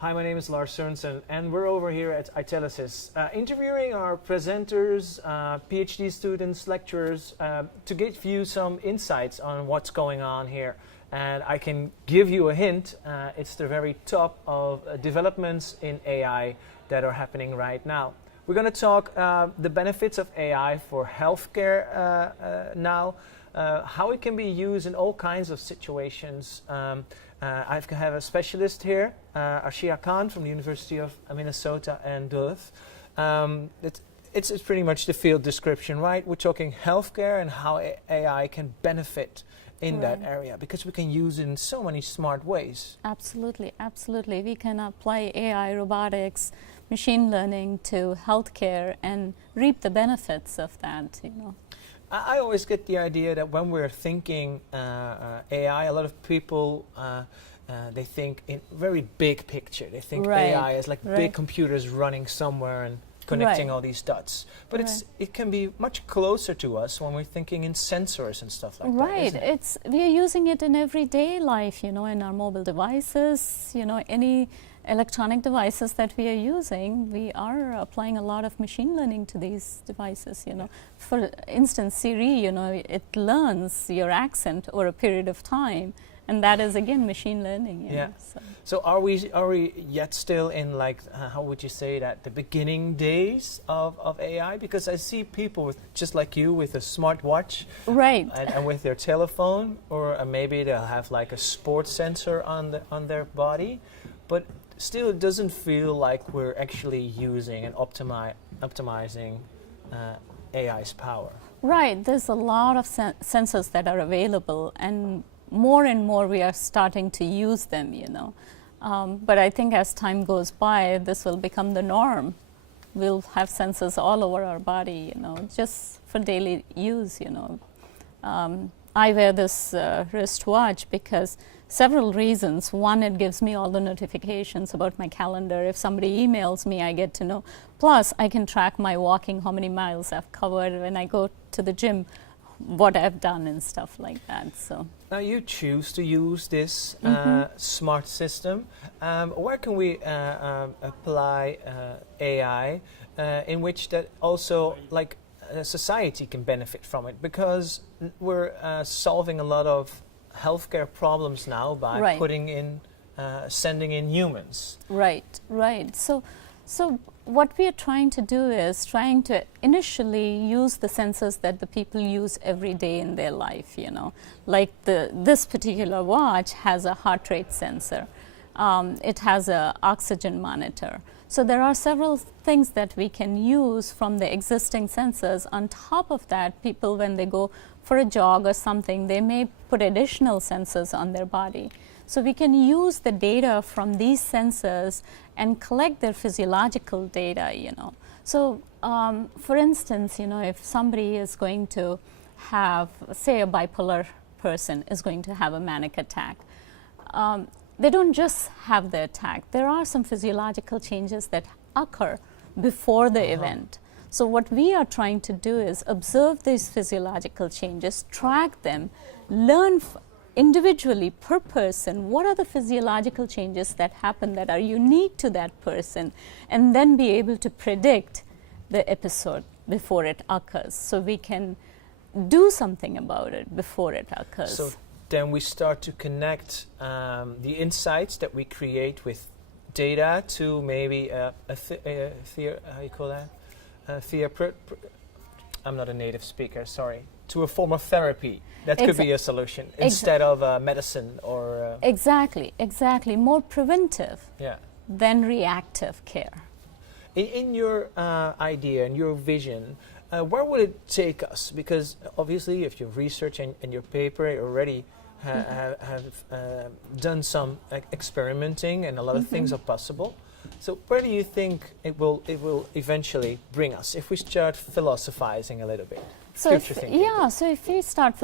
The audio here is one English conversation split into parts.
Hi, my name is Lars Sørensen, and we're over here at Itelisys, interviewing our presenters, PhD students, lecturers, to give you some insights on what's going on here. And I can give you a hint, it's the very top of developments in AI that are happening right now. We're going to talk the benefits of AI for healthcare now, how it can be used in all kinds of situations. I have a specialist here, Arshia Khan from the University of Minnesota Duluth. It's pretty much the field description, right? We're talking healthcare and how AI can benefit in that area, because we can use it in so many smart ways. Absolutely, absolutely. We can apply AI, robotics, machine learning to healthcare and reap the benefits of that, you know. I always get the idea that when we're thinking AI, a lot of people, they think in very big picture. They think AI is like big computers running somewhere and connecting all these dots. But it can be much closer to us when we're thinking in sensors and stuff like that. Right. We are using it in everyday life, you know, in our mobile devices, you know, any electronic devices that we are using, we are applying a lot of machine learning to these devices, you know. For instance, Siri, you know, it learns your accent over a period of time, and that is again machine learning. You know, so are we yet still in, like, how would you say that, the beginning days of AI? Because I see people with, just like you, with a smartwatch, and with their telephone, or maybe they'll have like a sports sensor on their body, but still, it doesn't feel like we're actually using and optimizing AI's power. Right. There's a lot of sensors that are available, and more we are starting to use them, you know. But I think as time goes by, this will become the norm. We'll have sensors all over our body, you know, just for daily use, you know. I wear this wristwatch because several reasons. One, it gives me all the notifications about my calendar. If somebody emails me, I get to know. Plus, I can track my walking, how many miles I've covered, when I go to the gym, what I've done and stuff like that. So now you choose to use this smart system. Where can we apply AI in which that also, like, society can benefit from it? Because we're solving a lot of healthcare problems now by putting in, sending in humans. Right. So what we are trying to do is trying to initially use the sensors that the people use every day in their life, you know. Like this particular watch has a heart rate sensor. It has an oxygen monitor. So there are several things that we can use from the existing sensors. On top of that, people, when they go for a jog or something, they may put additional sensors on their body. So we can use the data from these sensors and collect their physiological data, you know. So for instance, you know, if somebody is going to have, say a bipolar person is going to have a manic attack, they don't just have the attack. There are some physiological changes that occur before the event. So what we are trying to do is observe these physiological changes, track them, learn individually per person what are the physiological changes that happen that are unique to that person, and then be able to predict the episode before it occurs. So we can do something about it before it occurs. So then we start to connect the insights that we create with data to maybe how you call that? I'm not a native speaker, sorry. To a form of therapy. That could be a solution instead of medicine or... Exactly. More preventive than reactive care. In your idea and your vision, where would it take us? Because obviously if your research and your paper already have done some experimenting, and a lot of things are possible. So where do you think it will eventually bring us if we start philosophizing a little bit? So if we start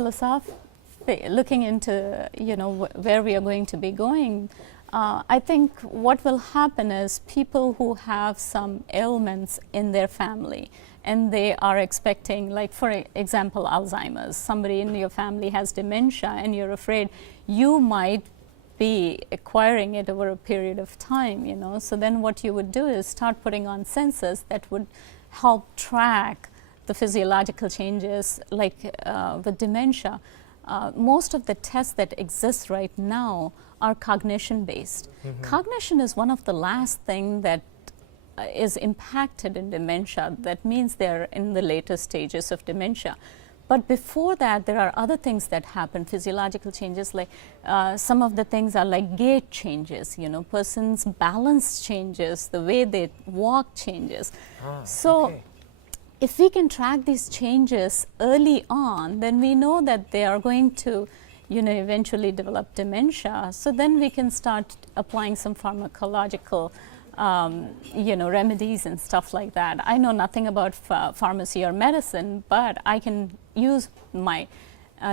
looking into, you know, where we are going to be going, I think what will happen is people who have some ailments in their family and they are expecting, like for example, Alzheimer's. Somebody in your family has dementia and you're afraid you might be acquiring it over a period of time, you know. So then what you would do is start putting on sensors that would help track the physiological changes, like with dementia. Most of the tests that exist right now are cognition based. Cognition is one of the last thing that is impacted in dementia. That means they're in the later stages of dementia. But before that, there are other things that happen, physiological changes, like some of the things are like gait changes, you know, person's balance changes, the way they walk changes. So if we can track these changes early on, then we know that they are going to, you know, eventually develop dementia. So then we can start applying some pharmacological you know, remedies and stuff like that. I know nothing about pharmacy or medicine, but I can use my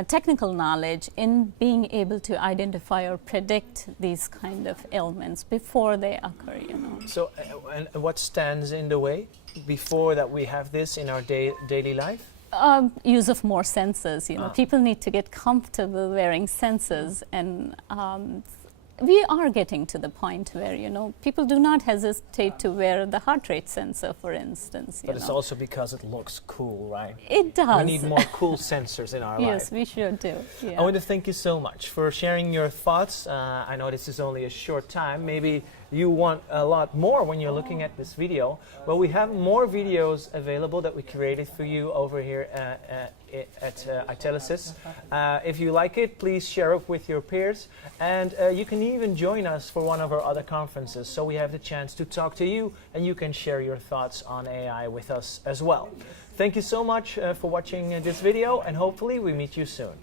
technical knowledge in being able to identify or predict these kind of ailments before they occur, you know. So, and what stands in the way before that we have this in our daily life? Use of more sensors, you know. People need to get comfortable wearing sensors, and we are getting to the point where, you know, people do not hesitate to wear the heart rate sensor, for instance. But it's also because it looks cool, right? It does. We need more cool sensors in our life. Yes, we sure do. Yeah. I want to thank you so much for sharing your thoughts. I know this is only a short time. Maybe you want a lot more when you're looking at this video. But we have more videos available that we created for you over here at Itelisys. If you like it, please share it with your peers. And you can even join us for one of our other conferences. So we have the chance to talk to you, and you can share your thoughts on AI with us as well. Thank you so much for watching this video, and hopefully we meet you soon.